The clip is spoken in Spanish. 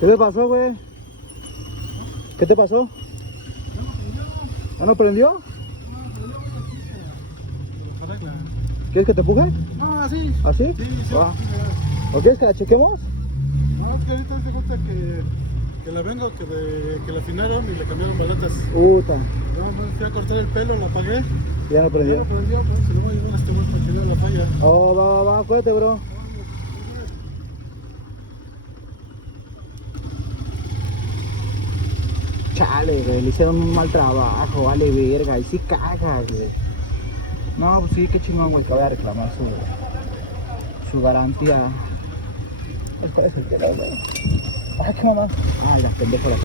¿Qué te pasó, güey? ¿Qué te pasó? ¿Ah, no prendió? ¿Quieres que te empuje? Ah, sí. ¿Así? Sí, sí. Ah. ¿O quieres que la chequemos? No, es que ahorita se cuenta que la vengo, que la afinaron y le cambiaron balatas. Puta. No, fui a cortar el pelo, la apagué. Ya no Ya prendió. lo prendió, pues se lo voy a llevar a este güey para que vea la falla. Oh, va, cuídate, bro. Chale, güey, le hicieron un mal trabajo, vale verga, y sí caga, güey. No, pues sí, qué chingón, güey, que voy a reclamar su garantía. ¿Cuál es el teléfono? Ay, qué mamá. Ay, la pendeja.